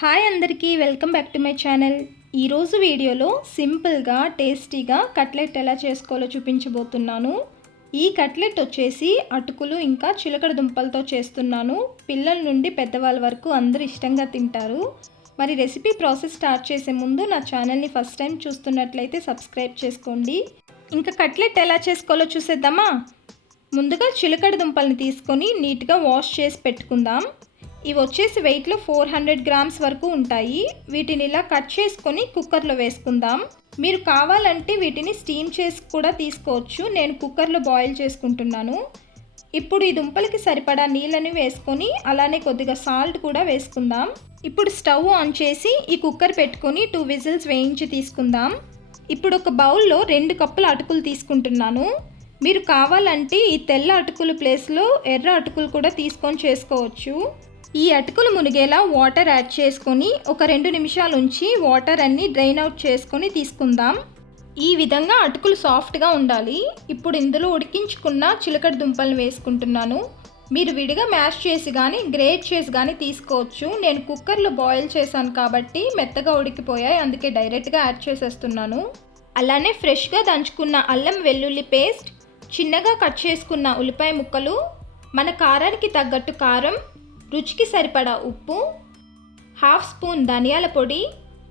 Hi అందరికీ welcome back to my channel. ఈరోజు వీడియోలో సింపుల్గా టేస్టీగా కట్లెట్ ఎలా చేసుకోవాలో చూపించబోతున్నాను. ఈ కట్లెట్ వచ్చేసి అటుకులు ఇంకా చిలకడ దుంపలతో చేస్తున్నాను. పిల్లల నుండి పెద్దవాళ్ళ వరకు అందరూ ఇష్టంగా తింటారు. మరి రెసిపీ ప్రాసెస్ స్టార్ట్ చేసే ముందు నా ఛానల్ని ఫస్ట్ టైం చూస్తున్నట్లయితే సబ్స్క్రైబ్ చేసుకోండి. ఇంకా కట్లెట్ ఎలా చేసుకోవాలో చూసేద్దామా? ముందుగా చిలకడ దుంపల్ని తీసుకొని నీట్గా వాష్ చేసి పెట్టుకుందాం. ఇవి వచ్చేసి వెయిట్లో ఫోర్ హండ్రెడ్ గ్రామ్స్ వరకు ఉంటాయి. వీటిని ఇలా కట్ చేసుకొని కుక్కర్లో వేసుకుందాం. మీరు కావాలంటే వీటిని స్టీమ్ చేసి కూడా తీసుకోవచ్చు. నేను కుక్కర్లో బాయిల్ చేసుకుంటున్నాను. ఇప్పుడు ఈ దుంపలకి సరిపడా నీళ్ళని వేసుకొని అలానే కొద్దిగా సాల్ట్ కూడా వేసుకుందాం. ఇప్పుడు స్టవ్ ఆన్ చేసి ఈ కుక్కర్ పెట్టుకొని టూ విజిల్స్ వేయించి తీసుకుందాం. ఇప్పుడు ఒక బౌల్లో రెండు కప్పుల అటుకులు తీసుకుంటున్నాను. మీరు కావాలంటే ఈ తెల్ల అటుకుల ప్లేస్లో ఎర్ర అటుకులు కూడా తీసుకొని చేసుకోవచ్చు. ఈ అటుకులు మునిగేలా వాటర్ యాడ్ చేసుకొని ఒక రెండు నిమిషాలు ఉంచి వాటర్ అన్ని డ్రైన్ అవుట్ చేసుకొని తీసుకుందాం. ఈ విధంగా అటుకులు సాఫ్ట్గా ఉండాలి. ఇప్పుడు ఇందులో ఉడికించుకున్న చిలకడ దుంపలను వేసుకుంటున్నాను. మీరు విడిగా మ్యాష్ చేసి కానీ గ్రేట్ చేసి కానీ తీసుకోవచ్చు. నేను కుక్కర్లో బాయిల్ చేశాను కాబట్టి మెత్తగా ఉడికిపోయాయి. అందుకే డైరెక్ట్గా యాడ్ చేసేస్తున్నాను. అలానే ఫ్రెష్గా దంచుకున్న అల్లం వెల్లుల్లి పేస్ట్ చిన్నగా కట్ చేసుకున్న ఉల్లిపాయ ముక్కలు మన కారానికి తగ్గట్టు కారం రుచికి సరిపడా ఉప్పు హాఫ్ స్పూన్ ధనియాల పొడి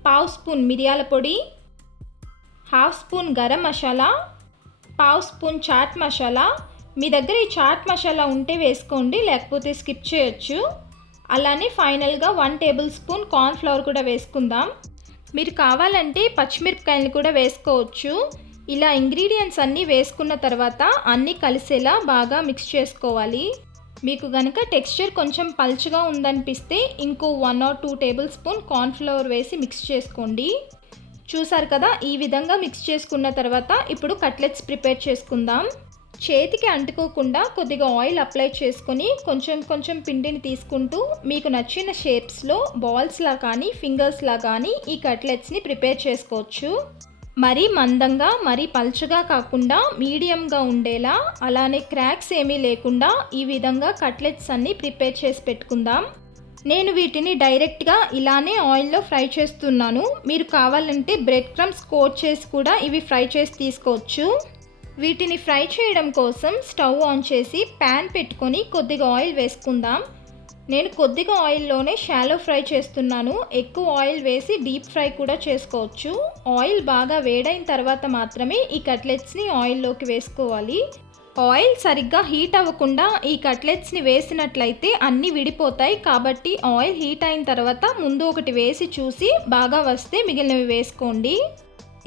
పావు స్పూన్ మిరియాల పొడి హాఫ్ స్పూన్ గరం మసాలా పావు స్పూన్ చాట్ మసాలా. మీ దగ్గర ఈ చాట్ మసాలా ఉంటే వేసుకోండి లేకపోతే స్కిప్ చేయొచ్చు. అలానే ఫైనల్గా వన్ టేబుల్ స్పూన్ కార్న్ఫ్లవర్ కూడా వేసుకుందాం. మీరు కావాలంటే పచ్చిమిరపకాయలు కూడా వేసుకోవచ్చు. ఇలా ఇంగ్రీడియంట్స్ అన్నీ వేసుకున్న తర్వాత అన్నీ కలిసేలా బాగా మిక్స్ చేసుకోవాలి. మీకు కనుక టెక్స్చర్ కొంచెం పల్చగా ఉందనిపిస్తే ఇంకో one or two tablespoon cornflour వేసి మిక్స్ చేసుకోండి. చూసారు కదా ఈ విధంగా మిక్స్ చేసుకున్న తర్వాత ఇప్పుడు కట్లెట్స్ ప్రిపేర్ చేసుకుందాం. చేతికి అంటుకోకుండా కొద్దిగా ఆయిల్ అప్లై చేసుకొని కొంచెం కొంచెం పిండిని తీసుకుంటూ మీకు నచ్చిన షేప్స్లో బాల్స్లా కానీ ఫింగర్స్లా కానీ ఈ కట్లెట్స్ని ప్రిపేర్ చేసుకోవచ్చు. మరీ మందంగా మరీ పల్చగా కాకుండా మీడియంగా ఉండేలా అలానే క్రాక్స్ ఏమీ లేకుండా ఈ విధంగా కట్లెట్స్ అన్నీ ప్రిపేర్ చేసి పెట్టుకుందాం. నేను వీటిని డైరెక్ట్గా ఇలానే ఆయిల్లో ఫ్రై చేస్తున్నాను. మీరు కావాలంటే బ్రెడ్ క్రమ్స్ కోట్ చేసి కూడా ఇవి ఫ్రై చేసి తీసుకోవచ్చు. వీటిని ఫ్రై చేయడం కోసం స్టవ్ ఆన్ చేసి ప్యాన్ పెట్టుకొని కొద్దిగా ఆయిల్ వేసుకుందాం. నేను కొద్దిగా ఆయిల్లోనే షాలో ఫ్రై చేస్తున్నాను. ఎక్కువ ఆయిల్ వేసి డీప్ ఫ్రై కూడా చేసుకోవచ్చు. ఆయిల్ బాగా వేడైన తర్వాత మాత్రమే ఈ కట్లెట్స్ని ఆయిల్లోకి వేసుకోవాలి. ఆయిల్ సరిగ్గా హీట్ అవ్వకుండా ఈ కట్లెట్స్ని వేసినట్లయితే అన్నీ విడిపోతాయి. కాబట్టి ఆయిల్ హీట్ అయిన తర్వాత ముందు ఒకటి వేసి చూసి బాగా వస్తే మిగిలినవి వేసుకోండి.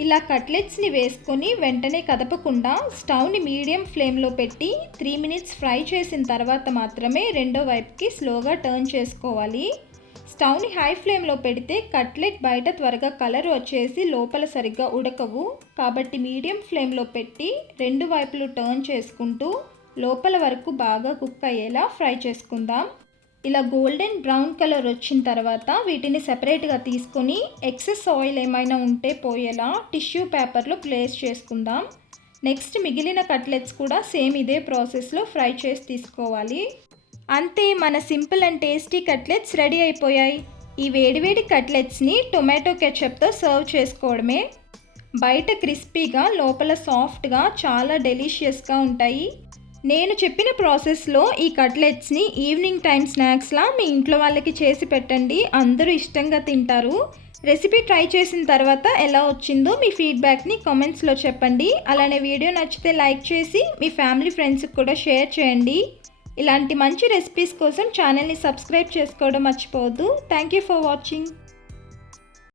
ఇలా కట్లెట్స్ని వేసుకొని వెంటనే కదపకుండా స్టవ్ని మీడియం ఫ్లేమ్లో పెట్టి త్రీ మినిట్స్ ఫ్రై చేసిన తర్వాత మాత్రమే రెండో వైపుకి స్లోగా టర్న్ చేసుకోవాలి. స్టవ్ని హై ఫ్లేమ్లో పెడితే కట్లెట్ బయట త్వరగా కలర్ వచ్చేసి లోపల సరిగ్గా ఉడకవు. కాబట్టి మీడియం ఫ్లేమ్లో పెట్టి రెండు వైపులు టర్న్ చేసుకుంటూ లోపల వరకు బాగా కుక్ అయ్యేలా ఫ్రై చేసుకుందాం. ఇలా గోల్డెన్ బ్రౌన్ కలర్ వచ్చిన తర్వాత వీటిని సెపరేట్గా తీసుకొని ఎక్సెస్ ఆయిల్ ఏమైనా ఉంటే పోయేలా టిష్యూ పేపర్లో ప్లేస్ చేసుకుందాం. నెక్స్ట్ మిగిలిన కట్లెట్స్ కూడా సేమ్ ఇదే ప్రాసెస్లో ఫ్రై చేసి తీసుకోవాలి. అంతే మన simple and tasty cutlets ready అయిపోయాయి. ఈ వేడివేడి కట్లెట్స్ని టొమాటో కెచప్తో సర్వ్ చేసుకోవడమే. బయట క్రిస్పీగా లోపల సాఫ్ట్గా చాలా డెలిషియస్గా ఉంటాయి. నేను చెప్పిన ప్రాసెస్లో ఈ కట్లెట్స్ని ఈవినింగ్ టైం స్నాక్స్లా మీ ఇంట్లో వాళ్ళకి చేసి పెట్టండి. అందరూ ఇష్టంగా తింటారు. రెసిపీ ట్రై చేసిన తర్వాత ఎలా వచ్చిందో మీ ఫీడ్బ్యాక్ని కామెంట్స్లో చెప్పండి. అలానే వీడియో నచ్చితే లైక్ చేసి మీ ఫ్యామిలీ ఫ్రెండ్స్కి కూడా షేర్ చేయండి. ఇలాంటి మంచి రెసిపీస్ కోసం ఛానల్ని సబ్స్క్రైబ్ చేసుకోవడం మర్చిపోవద్దు. Thank you for watching.